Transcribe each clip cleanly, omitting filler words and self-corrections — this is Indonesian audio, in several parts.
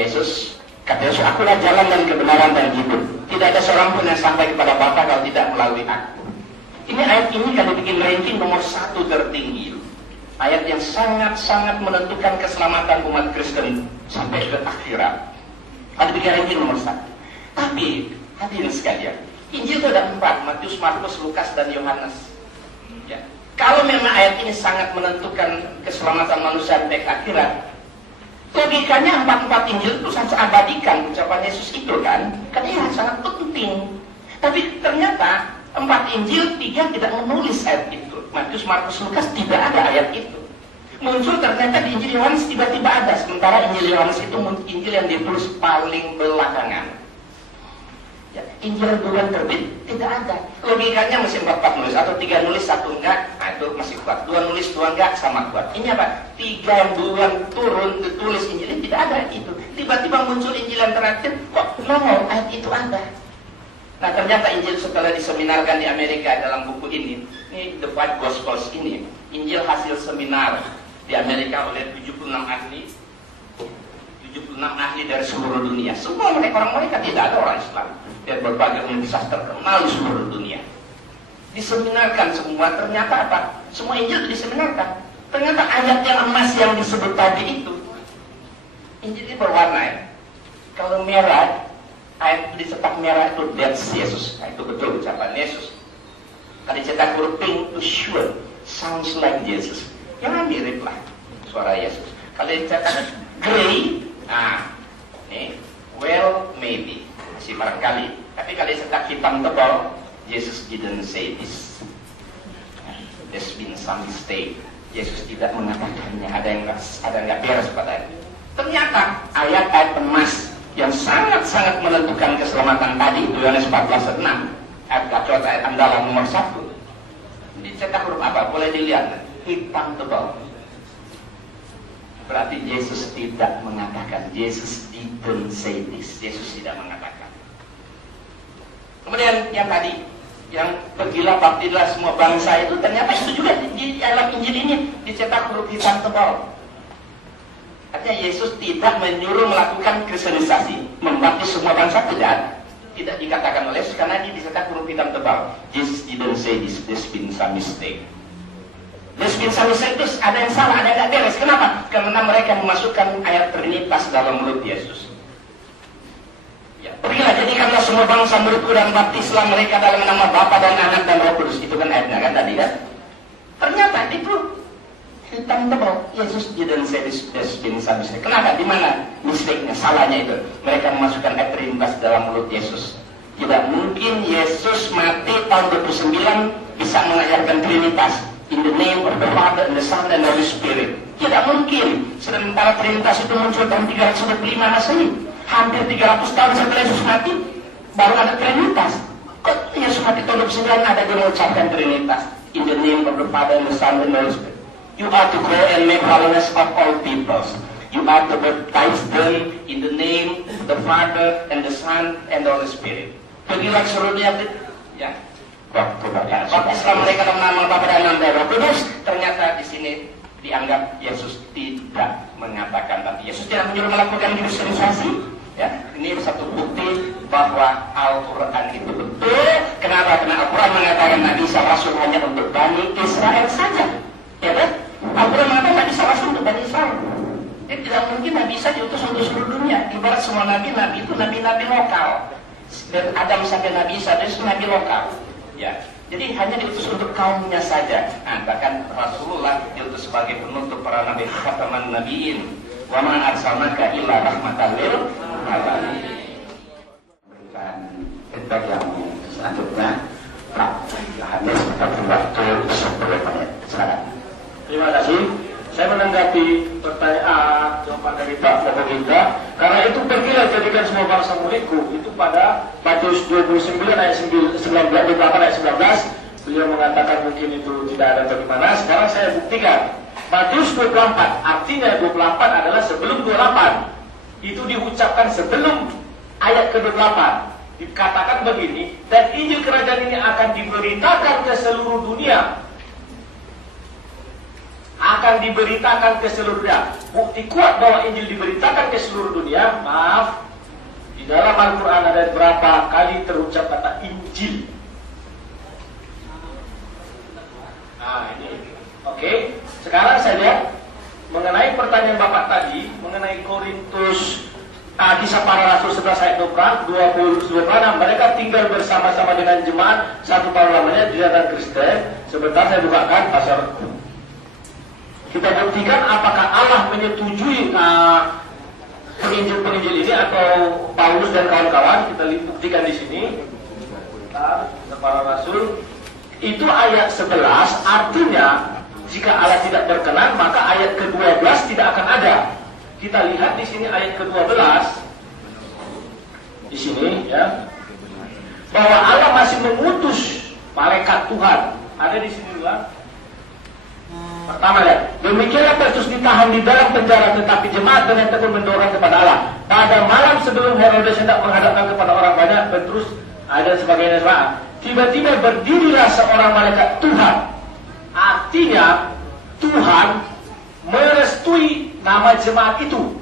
Yesus, kata Yesus, akulah jalan dan kebenaran dan hidup. Tidak ada seorang pun yang sampai kepada Bapa kalau tidak melalui aku. Ini ayat ini kalau bikin ranking nomor 1 tertinggi. Ayat yang sangat-sangat menentukan keselamatan umat Kristen sampai ke akhirat. Ada bikin ranking nomor 1. Tapi, hadirin sekalian, Injil itu ada 4, Matius, Markus, Lukas, dan Yohanes. Ya. Kalau memang ayat ini sangat menentukan keselamatan manusia sampai ke akhirat, logikanya 4 Injil itu sangat abadikan ucapan Yesus itu kan? Karena sangat penting. Tapi ternyata 4 Injil 3 tidak menulis ayat itu. Matius, Markus, Lukas tidak ada ayat itu. Muncul ternyata di Injil Yohanes tiba-tiba ada. Sementara Injil Yohanes itu Injil yang ditulis paling belakangan. Ya, Injil duluan terbit tidak ada. Logikanya mesti 4 nulis atau 3 nulis 1 enggak, nah itu masih kuat. 2 nulis 2 enggak sama kuat. Ini apa? 3 yang duluan turun ditulis Injil ini tidak ada itu. Tiba-tiba muncul Injil yang terakhir, kok nongol ayat itu ada. Nah ternyata Injil setelah diseminarkan di Amerika dalam buku ini The Five Gospels ini, Injil hasil seminar di Amerika oleh 76 ahli dari seluruh dunia. Semua mereka tidak ada orang Islam. Dari berbagai universitas terkenal di seluruh dunia. Diseminarkan semua, ternyata apa? Semua Injil diseminarkan. Ternyata ayat yang emas yang disebut tadi itu, Injil ini berwarna ya. Kalau merah, ayat dicetak merah itu that's Yesus. Nah, itu betul ucapan Yesus. Kalau dicetak huruf pink itu sure, sounds like Jesus. Jangan mirip lah suara Yesus. Kalau dicetak gray, ini well maybe. Masih barangkali. Tapi kalau dicetak hitam tebal, Jesus didn't say this. There's been some mistake. Yesus tidak mengatakannya. Ada yang nggak beres padanya. Ternyata ayat-ayat emas yang sangat-sangat menentukan keselamatan tadi, Yohanes 14:6, ayat andalan nomor 1. Dicetak huruf apa? Boleh dilihat. Hitam tebal. Berarti Yesus tidak mengatakan. Jesus didn't say this. Yesus tidak mengatakan. Kemudian yang tadi, yang pergilah baptislah semua bangsa itu, ternyata itu juga di dalam Injil ini dicetak huruf hitam tebal. Artinya Yesus tidak menyuruh melakukan kristenisasi, membaptis semua bangsa, tidak dikatakan oleh Yesus karena ini dicetak huruf hitam tebal. Jesus didn't say this. There's been some mistake. There's been some mistake itu ada yang salah, ada yang tidak beres. Kenapa? Karena mereka memasukkan ayat Trinitas dalam mulut Yesus. Ya, pergilah jadikanlah semua bangsa muridku dan baptislah mereka dalam nama Bapa dan Anak dan Roh Kudus. Itu kan ayatnya kan tadi kan? Ternyata itu hitam tebal. Yesus didn't say this. There's been some mistake. Kenapa? Di mana mistake-nya, salahnya itu? Mereka memasukkan ayat Trinitas dalam mulut Yesus. Tidak mungkin Yesus mati tahun 29 bisa mengajarkan Trinitas. In the name of the Father and the Son and the Holy Spirit. Tidak mungkin. Sementara Trinitas itu muncul tahun 305 Masehi. Hampir 300 tahun setelah Yesus mati, baru ada Trinitas. Kok Yesus mati tahun 29 ada yang mengucapkan Trinitas? In the name of the Father and the Son and the Holy Spirit. You are to go and make followers of all peoples. You are to baptize them in the name of the Father and the Son and the Holy Spirit. Pergilah seluruh dunia, ya. Baptislah mereka dalam nama Bapa dan Anak dan Roh Kudus. Ternyata di sini dianggap Yesus tidak mengatakan, tapi Yesus tidak menyuruh melakukan kristenisasi. Ya, ini satu bukti bahwa Al-Quran itu betul. Kenapa? Karena Al-Quran mengatakan Nabi Isa Rasul hanya untuk Bani Israel saja. Ya kan? Al-Quran mengatakan Nabi Isa Rasul untuk Bani Israel. Jadi tidak mungkin Nabi Isa diutus untuk seluruh dunia. Ibarat semua nabi itu nabi-nabi lokal. Dan Adam sampai Nabi Isa itu nabi lokal. Ya, jadi hanya diutus untuk kaumnya saja. Nah, bahkan Rasulullah diutus sebagai penutup para nabi, khataman nabiyyin. Wa ma arsalnaka illa rahmatan lil alamin. Berikan feedback yang selanjutnya. Pak Yohanes sebagai waktu sebelumnya. Silakan. Terima kasih. Saya menanggapi pertanyaan jawaban dari Pak Pemerintah. Karena itu pergilah jadikan semua bangsa muridku. Itu pada Matius 29 ayat 19, 28 ayat 19. Beliau mengatakan mungkin itu tidak ada bagaimana. Sekarang saya buktikan. Matius 24, artinya 28 adalah sebelum 28. Itu diucapkan sebelum ayat ke-28. Dikatakan begini, dan Injil Kerajaan ini akan diberitakan ke seluruh dunia. akan diberitakan ke seluruh dunia. Bukti kuat bahwa Injil diberitakan ke seluruh dunia, maaf, di dalam Al-Quran ada berapa kali terucap kata Injil. Nah ini, oke. Sekarang saya lihat mengenai pertanyaan Bapak tadi, mengenai Korintus, Kisah Para Rasul 11 ayat 26, mereka tinggal bersama-sama dengan jemaat 1 tahun lamanya di dalam Kristen. Sebentar saya bukakan pasal. Kita buktikan apakah Allah menyetujui penginjil-penginjil ini atau Paulus dan kawan-kawan. Kita buktikan di sini. Kisah Para Rasul itu ayat 11, artinya jika Allah tidak berkenan maka ayat ke-12 tidak akan ada. Kita lihat di sini ayat ke-12 di sini ya, bahwa Allah masih mengutus malaikat Tuhan. Ada di sini juga. Pertama ya, demikianlah Petrus ditahan di dalam penjara, tetapi jemaat dengan tekun mendorong kepada Allah. Pada malam sebelum Herodes hendak menghadapkan kepada orang banyak, Petrus ada sebagainya. Tiba-tiba berdirilah seorang malaikat Tuhan. Artinya Tuhan merestui nama jemaat itu.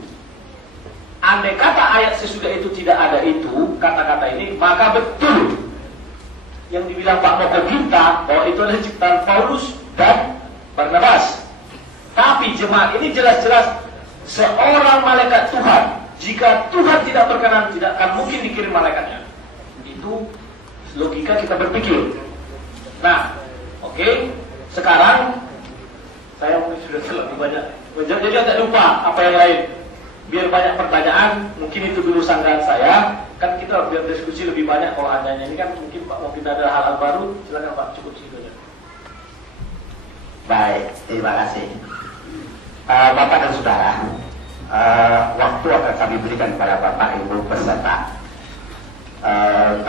Andai kata ayat sesudah itu tidak ada itu, kata-kata ini, maka betul yang dibilang Pak Moko Ginta bahwa itu adalah ciptaan Paulus dan Barnabas. Tapi jemaat ini jelas-jelas seorang malaikat Tuhan. Jika Tuhan tidak berkenan, tidak akan mungkin dikirim malaikatnya. Itu logika kita berpikir. Nah, oke. Sekarang saya mungkin sudah terlalu banyak, jadi agak lupa apa yang lain. Biar banyak pertanyaan, mungkin itu dulu sanggahan saya. Kan kita biar diskusi lebih banyak. Kalau adanya ini kan mungkin Pak mau kita ada hal-hal baru, silakan Pak, cukup segitu aja. Baik, terima kasih. Bapak dan Saudara, waktu akan kami berikan kepada Bapak Ibu peserta.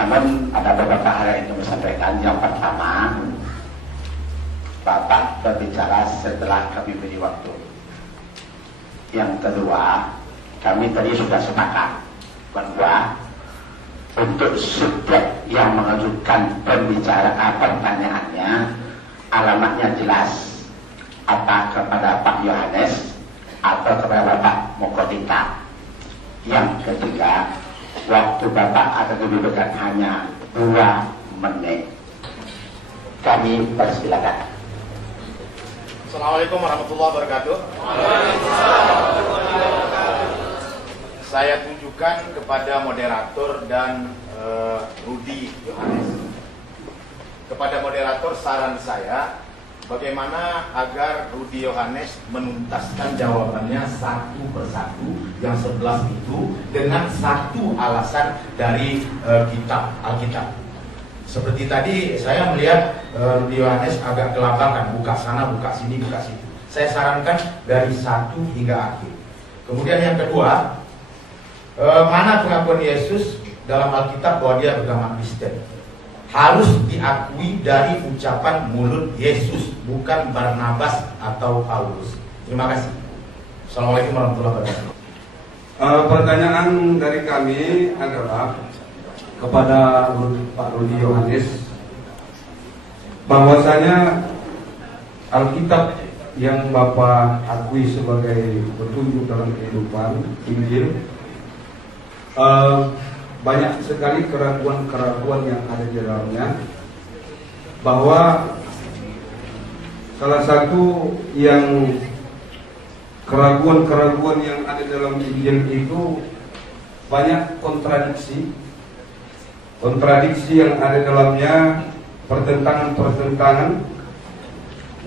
Namun ada beberapa hal yang ingin sampaikan. Yang pertama, Bapak berbicara setelah kami beri waktu. Yang kedua, kami tadi sudah sepakat bahwa untuk setiap yang mengajukan pertanyaannya, alamatnya jelas, apa kepada Pak Yohanes atau kepada Bapak Mokotika. Yang ketiga, waktu Bapak akan diberikan hanya 2 menit. Kami persilakan. Assalamualaikum warahmatullahi wabarakatuh. Saya tunjukkan kepada moderator dan Rudi Yohanes. Kepada moderator saran saya, bagaimana agar Rudi Yohanes menuntaskan jawabannya satu persatu yang 11 itu dengan satu alasan dari kitab Alkitab. Seperti tadi saya melihat Rudi Yohanes agak kelabakan, buka sana, buka sini, buka situ. Saya sarankan dari 1 hingga akhir. Kemudian yang kedua, mana pengakuan Yesus dalam Alkitab bahwa dia beragama Kristen? Harus diakui dari ucapan mulut Yesus, bukan Barnabas atau Paulus. Terima kasih. Assalamualaikum warahmatullahi wabarakatuh. Pertanyaan dari kami adalah kepada Pak Rudi Yohanes, bahwasanya Alkitab yang Bapak akui sebagai petunjuk dalam kehidupan, Injil, banyak sekali keraguan-keraguan yang ada di dalamnya, bahwa salah satu yang keraguan-keraguan yang ada dalam Injil itu banyak kontradiksi yang ada dalamnya, pertentangan.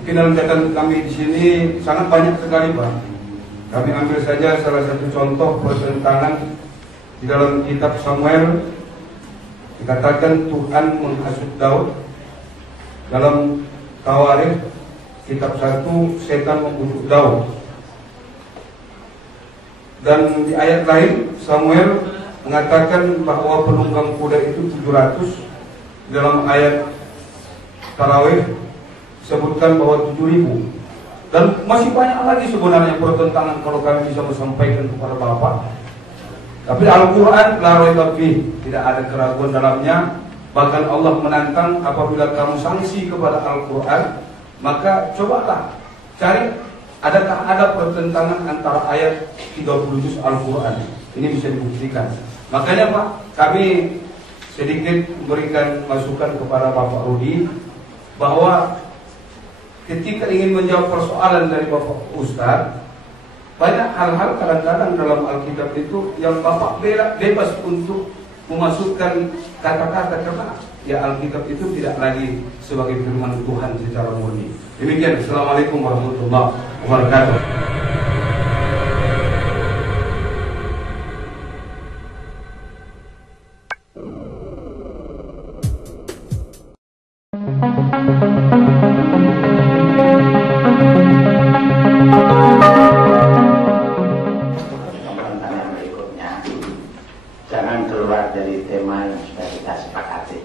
Mungkin dalam catatan kami di sini sangat banyak sekali, Pak. Kami ambil saja salah satu contoh pertentangan di dalam kitab Samuel. Dikatakan Tuhan menghasut Daud. Dalam Tawarikh kitab 1, setan membunuh Daud. Dan di ayat lain Samuel mengatakan bahwa penunggang kuda itu 700. Dalam ayat Tarawih disebutkan bahwa 7.000. Dan masih banyak lagi sebenarnya pertentangan kalau kami bisa menyampaikan kepada Bapak. Tapi Al-Quran la raiba fihi, tidak ada keraguan dalamnya. Bahkan Allah menantang, apabila kamu sanksi kepada Al-Quran, maka cobalah cari adakah ada pertentangan antara ayat 30 juz Al-Quran? Ini bisa dibuktikan. Makanya Pak, kami sedikit memberikan masukan kepada Bapak Rudi bahwa ketika ingin menjawab persoalan dari Bapak Ustadz, banyak hal-hal kadang-kadang dalam Alkitab itu yang Bapak bebas untuk memasukkan kata-kata, karena ya Alkitab itu tidak lagi sebagai firman Tuhan secara murni. Demikian. Assalamualaikum warahmatullahi wabarakatuh. Pertanyaan berikutnya, jangan keluar dari tema yang sudah kita sepakati.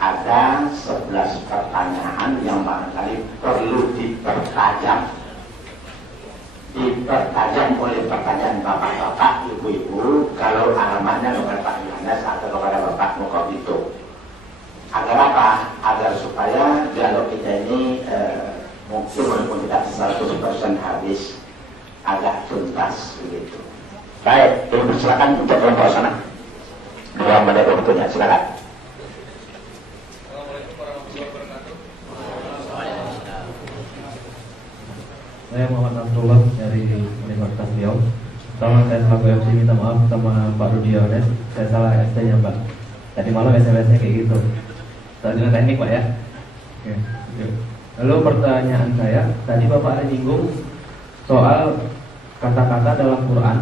Ada 11 pertanyaan yang barangkali perlu dipertajam oleh pertanyaan bapak-bapak, ibu-ibu, kalau alamatnya kepada Pak Yohanes atau kepada Bapak Mukobito. Agar apa? Agar supaya dialog kita ini mungkin walaupun tidak 100% habis, agak tuntas begitu. Baik, ibu silakan untuk kelompok sana. 2 menit waktunya, silakan. Saya Muhammad Abdullah dari Universitas Riau. Pertama saya selaku MC minta maaf sama Pak Rudi Yohanes, saya salah ST-nya Pak. Tadi malam SMS-nya kayak gitu. Dengan teknik Pak ya. Oke. Lalu pertanyaan saya, tadi Bapak ada nyinggung soal kata-kata dalam Quran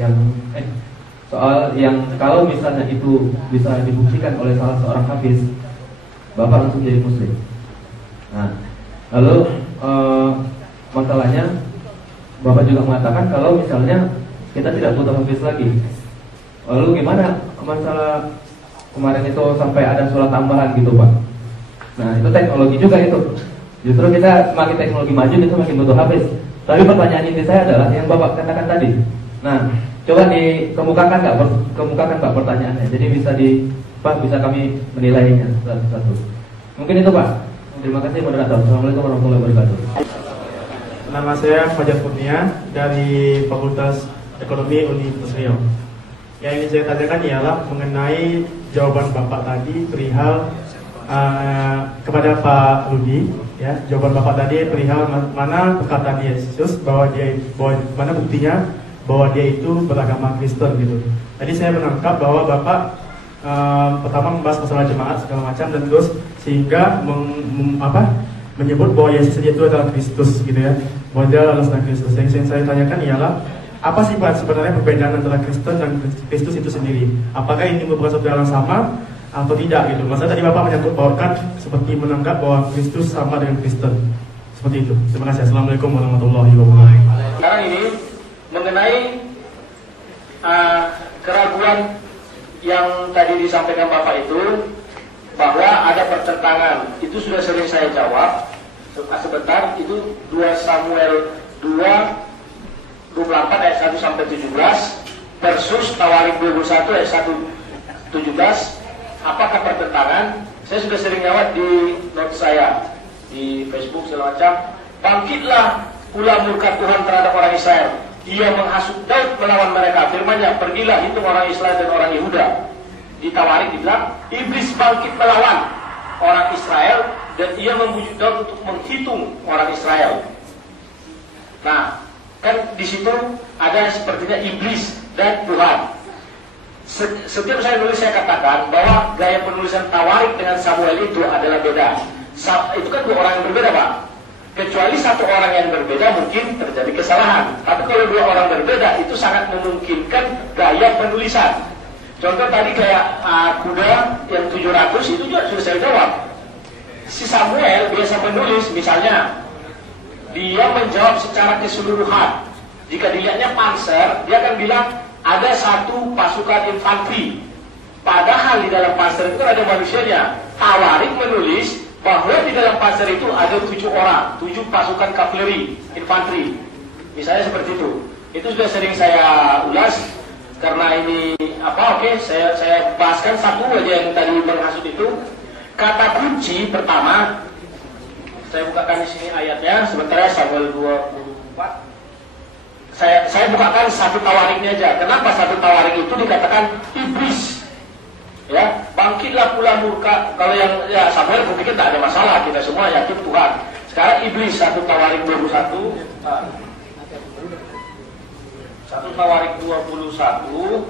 yang soal yang kalau misalnya itu bisa dibuktikan oleh salah seorang hafiz, Bapak langsung jadi muslim. Nah, lalu masalahnya Bapak juga mengatakan kalau misalnya kita tidak butuh hafiz lagi. Lalu gimana masalah kemarin itu sampai ada sholat tambahan gitu Pak? Nah itu teknologi juga itu. Justru kita semakin teknologi maju itu makin butuh hafiz. Tapi pertanyaan inti saya adalah yang Bapak katakan tadi. Nah coba dikemukakan nggak? Kemukakan Pak pertanyaannya. Jadi bisa kami menilainya satu-satu. Mungkin itu Pak. Terima kasih moderator. Assalamualaikum warahmatullahi wabarakatuh. Nama saya Fajar Kurnia dari Fakultas Ekonomi Universitas Riau. Yang ingin saya tanyakan ialah mengenai jawaban Bapak tadi perihal kepada Pak Rudi, ya, jawaban Bapak tadi perihal mana perkataan Yesus bahwa mana buktinya bahwa dia itu beragama Kristen gitu. Tadi saya menangkap bahwa Bapak pertama membahas masalah jemaat segala macam dan terus sehingga menyebut bahwa Yesus itu adalah Kristus gitu ya, bahwa dia adalah Kristus. Yang ingin saya tanyakan ialah apa sih Pak sebenarnya perbedaan antara Kristen dan Kristus itu sendiri? Apakah ini merupakan satu hal yang sama atau tidak gitu? Maksudnya tadi Bapak menyangkut bahkan seperti menganggap bahwa Kristus sama dengan Kristen. Seperti itu. Terima kasih. Assalamualaikum warahmatullahi wabarakatuh. Sekarang ini mengenai keraguan yang tadi disampaikan Bapak itu bahwa ada pertentangan, itu sudah sering saya jawab. Sebentar, itu 2 Samuel 2:24 ayat 1 sampai 17 versus Tawarik 21 ayat 1:17. Apakah pertentangan? Saya sudah sering jawab di note saya di Facebook segala macam. Bangkitlah pula murka Tuhan terhadap orang Israel. Ia menghasut Daud melawan mereka. Firman-Nya, pergilah hitung orang Israel dan orang Yehuda. Di Tawarik dibilang, iblis bangkit melawan orang Israel dan ia membujuk Daud untuk menghitung orang Israel. Nah, kan di situ ada sepertinya iblis dan Tuhan. Setiap saya nulis saya katakan bahwa gaya penulisan Tawarik dengan Samuel itu adalah beda. Itu kan 2 orang yang berbeda Pak. Kecuali 1 orang yang berbeda mungkin terjadi kesalahan. Tapi kalau 2 orang berbeda itu sangat memungkinkan gaya penulisan. Contoh tadi kayak kuda yang 700 itu juga sudah saya jawab. Si Samuel biasa menulis misalnya dia menjawab secara keseluruhan. Jika dilihatnya panser, dia akan bilang ada 1 pasukan infanteri. Padahal di dalam panser itu ada manusianya. Tawarik menulis bahwa di dalam panser itu ada 7 orang, 7 pasukan kavaleri, infanteri. Misalnya seperti itu. Itu sudah sering saya ulas. Karena ini saya bahaskan 1 aja yang tadi menghasut itu. Kata kunci pertama Saya bukakan di sini ayatnya, sementara Samuel 24. Saya bukakan satu tawariknya aja. Kenapa satu tawarik itu dikatakan iblis? Ya, bangkitlah pula murka. Kalau yang ya Samuel aku pikir tak ada masalah, kita semua yakin Tuhan. Sekarang iblis, satu tawarik 21. Satu tawarik 21.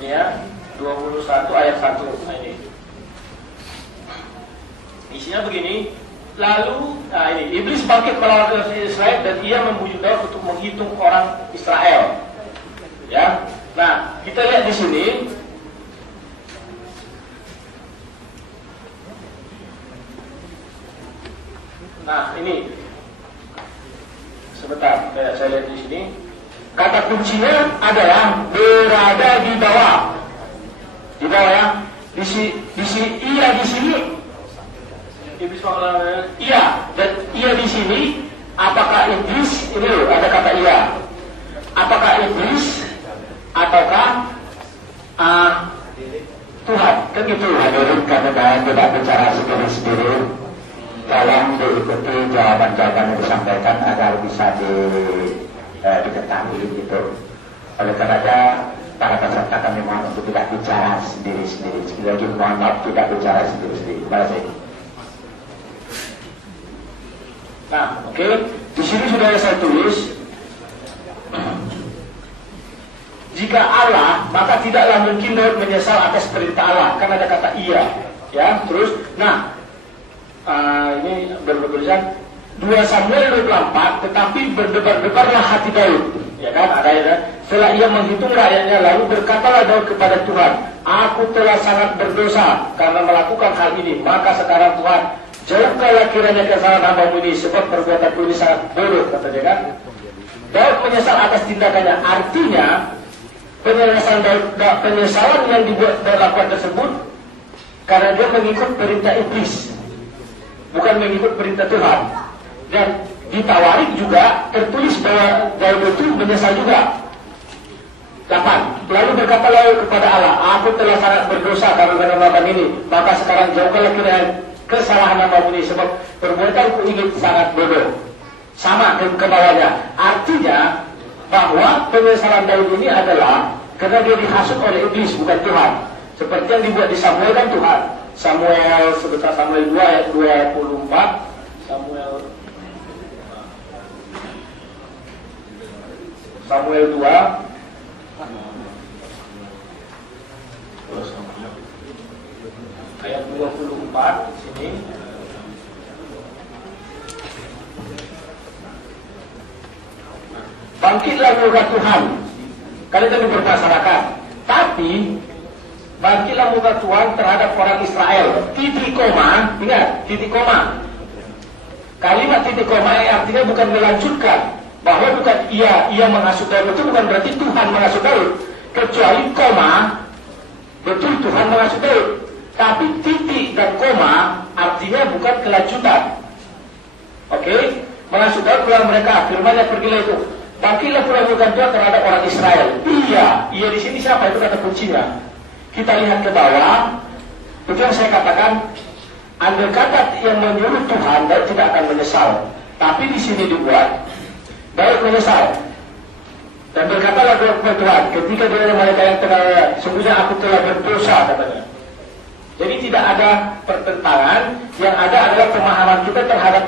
Ini ya, 21 ayat 1. Nah ini. Isinya begini. Lalu, nah ini, iblis bangkit melawan Israel dan ia membujuk Daud untuk menghitung orang Israel. Ya, nah kita lihat di sini. Nah ini, sebentar, saya lihat di sini. Kata kuncinya adalah berada di bawah ya. Di sini, ia di sini. Iblis iya, dan ia di sini. Apakah iblis? Ini loh, ada kata iya. Apakah iblis ataukah Tuhan? Kan gitu. Hadirin, karena tidak bicara sendiri-sendiri, tolong diikuti jawaban-jawaban yang disampaikan agar bisa diketahui gitu. Oleh karena para peserta kami mohon untuk tidak bicara sendiri-sendiri. Sekali lagi mohon maaf, tidak bicara sendiri-sendiri. Terima kasih. Nah, oke. Di sini sudah saya tulis. Jika Allah, maka tidaklah mungkin Daud menyesal atas perintah Allah, karena ada kata iya. Ya, terus, nah, ini bertulisan 2 Samuel 24, tetapi berdebar-debarlah hati Daud. Ya kan, ada ya. Setelah ia menghitung rakyatnya, lalu berkatalah Daud kepada Tuhan, aku telah sangat berdosa karena melakukan hal ini. Maka sekarang Tuhan, jauhkanlah kiranya kesalahan hamba-Mu ini, sebab perbuatanku ini sangat bodoh, kata dia kan. Daud menyesal atas tindakannya. Artinya penyesalan yang dibuat dan lakukan tersebut karena dia mengikut perintah iblis, bukan mengikut perintah Tuhan. Dan di Tawarik juga tertulis bahwa Daud itu menyesal juga. 8. Lalu berkatalah kepada Allah, aku telah sangat berdosa karena melakukan ini. Maka sekarang jauhkanlah kiranya kesalahan hamba-Mu ini, sebab perbuatanku ini sangat bodoh. Sama ke bawahnya. Artinya bahwa penyesalan Daud ini adalah karena dia dihasut oleh iblis, bukan Tuhan. Seperti yang dibuat di Samuel kan Tuhan. Samuel 2 ayat 24. Samuel 2 ayat 24 sini. Bangkitlah murka Tuhan. Kalian tentu bermasyarakat. Tapi bangkitlah murka Tuhan terhadap orang Israel. Titik koma, ingat, titik koma. Kalimat titik koma yang artinya bukan melanjutkan, bahwa bukan ia menghasut Daud, itu bukan berarti Tuhan menghasut Daud. Kecuali koma, betul Tuhan menghasut Daud. Tapi titik dan koma artinya bukan kelanjutan. Oke? Menghasut Daud pula mereka, firman-Nya pergilah itu. Bangkitlah pula murka Tuhan terhadap orang Israel. Ia di sini siapa? Itu kata kuncinya. Kita lihat ke bawah. Itu yang saya katakan, andai kata yang menyuruh Tuhan, Daud tidak akan menyesal. Tapi di sini dibuat Daud menyesal. Dan berkatalah kepada Tuhan, ketika dia mereka yang sungguhnya aku telah berdosa, katanya. Jadi tidak ada pertentangan, yang ada adalah pemahaman kita terhadap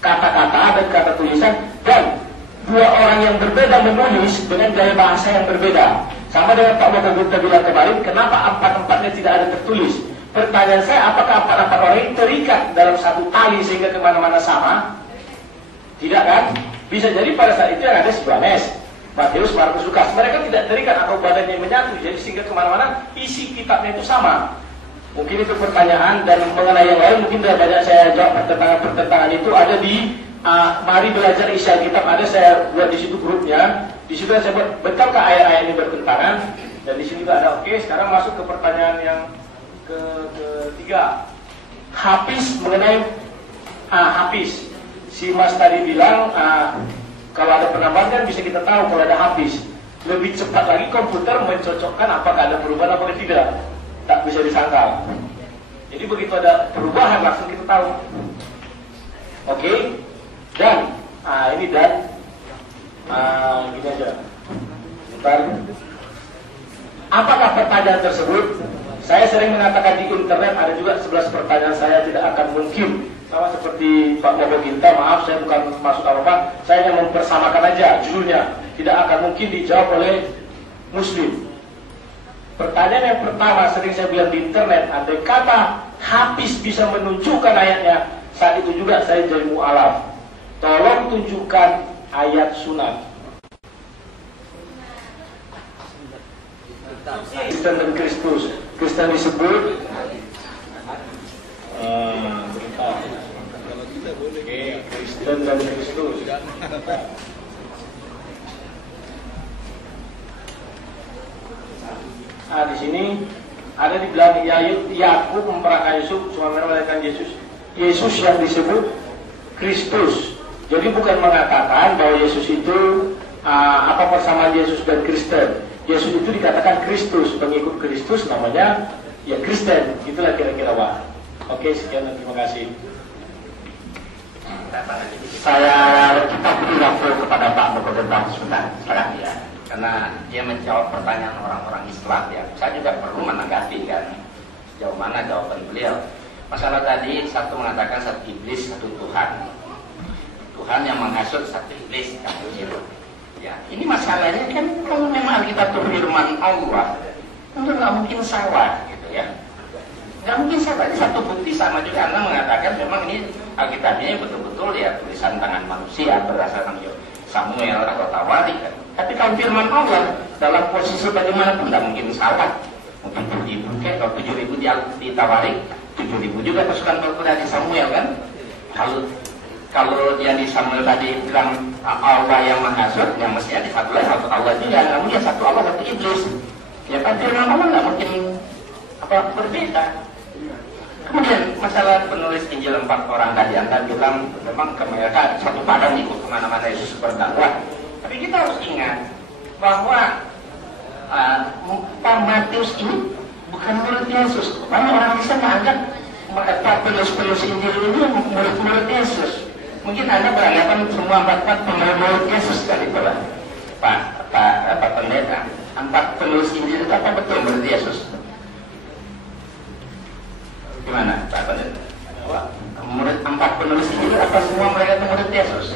kata-kata dan kata tulisan, dan dua orang yang berbeda menulis dengan gaya bahasa yang berbeda. Sama dengan Pak Mokogunta bilang kemarin, kenapa empat-empatnya tidak ada tertulis? Pertanyaan saya, apakah empat-empat orang ini terikat dalam satu tali sehingga kemana-mana sama? Tidak kan? Bisa jadi pada saat itu yang ada Yohanes, Matius, Markus, Lukas. Mereka tidak terikat atau badannya menyatu, jadi sehingga kemana-mana isi kitabnya itu sama. Mungkin itu pertanyaan, dan mengenai yang lain mungkin sudah banyak saya jawab. Pertentangan itu ada di Mari Belajar Isi Alkitab, ada saya buat di situ grupnya. Di situ saya buat, betulkah ayat-ayat ini bertentangan? Dan di sini juga ada. Oke, sekarang masuk ke pertanyaan yang ketiga. Hafiz, mengenai Hafiz. Si Mas tadi bilang kalau ada penambahan kan bisa kita tahu kalau ada Hafiz. Lebih cepat lagi komputer mencocokkan apakah ada perubahan atau tidak. Tak bisa disangkal. Jadi begitu ada perubahan langsung kita tahu. Oke? Dan, ini dan, gini aja. Bentar. Apakah pertanyaan tersebut? Saya sering mengatakan di internet ada juga 11 pertanyaan saya tidak akan mungkin. Sama seperti Pak Moboginta, maaf saya bukan maksud apa-apa, saya hanya mempersamakan aja judulnya. Tidak akan mungkin dijawab oleh Muslim. Pertanyaan yang pertama sering saya bilang di internet, andai kata Hafiz bisa menunjukkan ayatnya, saat itu juga saya jadi mu'alaf. Tolong tunjukkan ayat sunat. Kristen dan Kristus. Kristen disebut Kristen dan Kristus. Di sini ada di belakang Yakub memperakakan Yusuf, cuma melahirkan Yesus. Yesus yang disebut Kristus. Jadi bukan mengatakan bahwa Yesus itu apa persamaan Yesus dan Kristen. Yesus itu dikatakan Kristus, pengikut Kristus namanya ya Kristen. Itulah kira-kira Pak. Oke, sekian dan terima kasih. Kita beri waktu kepada Pak Moboginta sebentar sekarang ya, karena dia menjawab pertanyaan orang-orang Islam ya. Saya juga perlu menanggapi kan, jauh mana jawaban beliau. Masalah tadi satu mengatakan satu iblis, satu Tuhan. Tuhan yang menghasut, satu iblis, satu jiwa. Ya, ini masalahnya kan kalau memang kita tuh firman Allah, tentu nggak mungkin salah gitu ya. Nggak mungkin salah. Ini satu bukti sama juga Anda mengatakan memang ini Alkitabnya betul-betul ya tulisan tangan manusia berdasarkan Samuel atau Tawarik kan. Tapi kalau firman Allah dalam posisi bagaimanapun nggak mungkin salah. Mungkin 7.000 kayak kalau 7.000 di Tawarik, 7.000 juga pasukan dari Samuel kan. Kalau yang di Samuel tadi bilang Allah yang menghasut, yang mestinya di satu lagi satu Allah juga, nggak mungkin satu Allah satu iblis. Ya kan firman Allah nggak mungkin berbeda. Kemudian masalah penulis Injil 4 orang tadi Anda bilang memang mereka satu padang ikut kemana-mana Yesus berdakwah. Tapi kita harus ingat bahwa Pak Matius ini bukan murid Yesus. Orang bisa menganggap penulis Injil ini murid Yesus. Mungkin Anda beranggapan semua 4 murid Yesus kali Pak Pendeta. 4 penulis Injil itu apa betul murid Yesus? Gimana Pak Pendeta? Murid 4 penulis Injil apa semua mereka itu murid Yesus?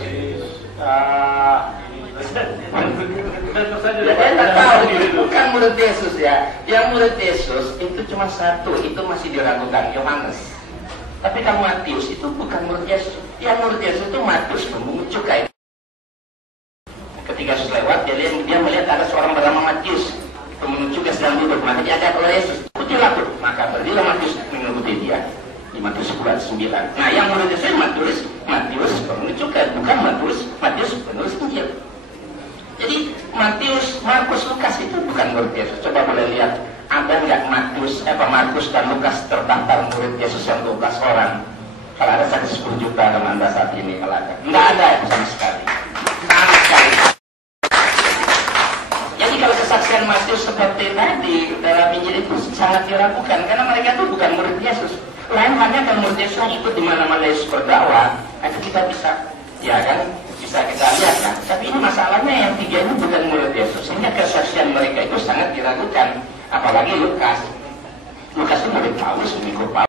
Bukan murid Yesus ya. Yang murid Yesus itu cuma satu, itu masih diragukan, Yohanes. Tapi kalau Matius itu bukan murid Yesus. Yang murid Yesus itu Matius pemungut cukai. Ketika Yesus lewat, dia melihat ada seorang bernama Matius pemungut cukai sedang duduk. Maka dia ajak oleh Yesus, ikutilah aku. Maka pergilah Matius mengikuti dia. Di Matius 11:9. Nah, yang murid Yesus Matius pemungut cukai, bukan Matius penulis Injil. Jadi Matius, Markus, Lukas itu bukan murid Yesus. Coba boleh lihat, ada nggak Markus dan Lukas terdaftar murid Yesus yang 12 orang? Kalau ada saya 10 juta dengan Anda saat ini kalau ada. Nggak ada sama sekali. Sama sekali. Jadi kalau kesaksian Matius seperti tadi dalam Injil itu sangat diragukan karena mereka itu bukan murid Yesus. Lain hanya kan murid Yesus yang ikut di mana-mana Yesus berdakwah. Itu kita bisa, ya kan? Bisa kita lihat kan. Tapi ini masalahnya yang 3 ini bukan murid Yesus. Sehingga kesaksian mereka itu sangat diragukan. Apalagi Lukas. Lukas itu murid Paulus, mengikut Paulus.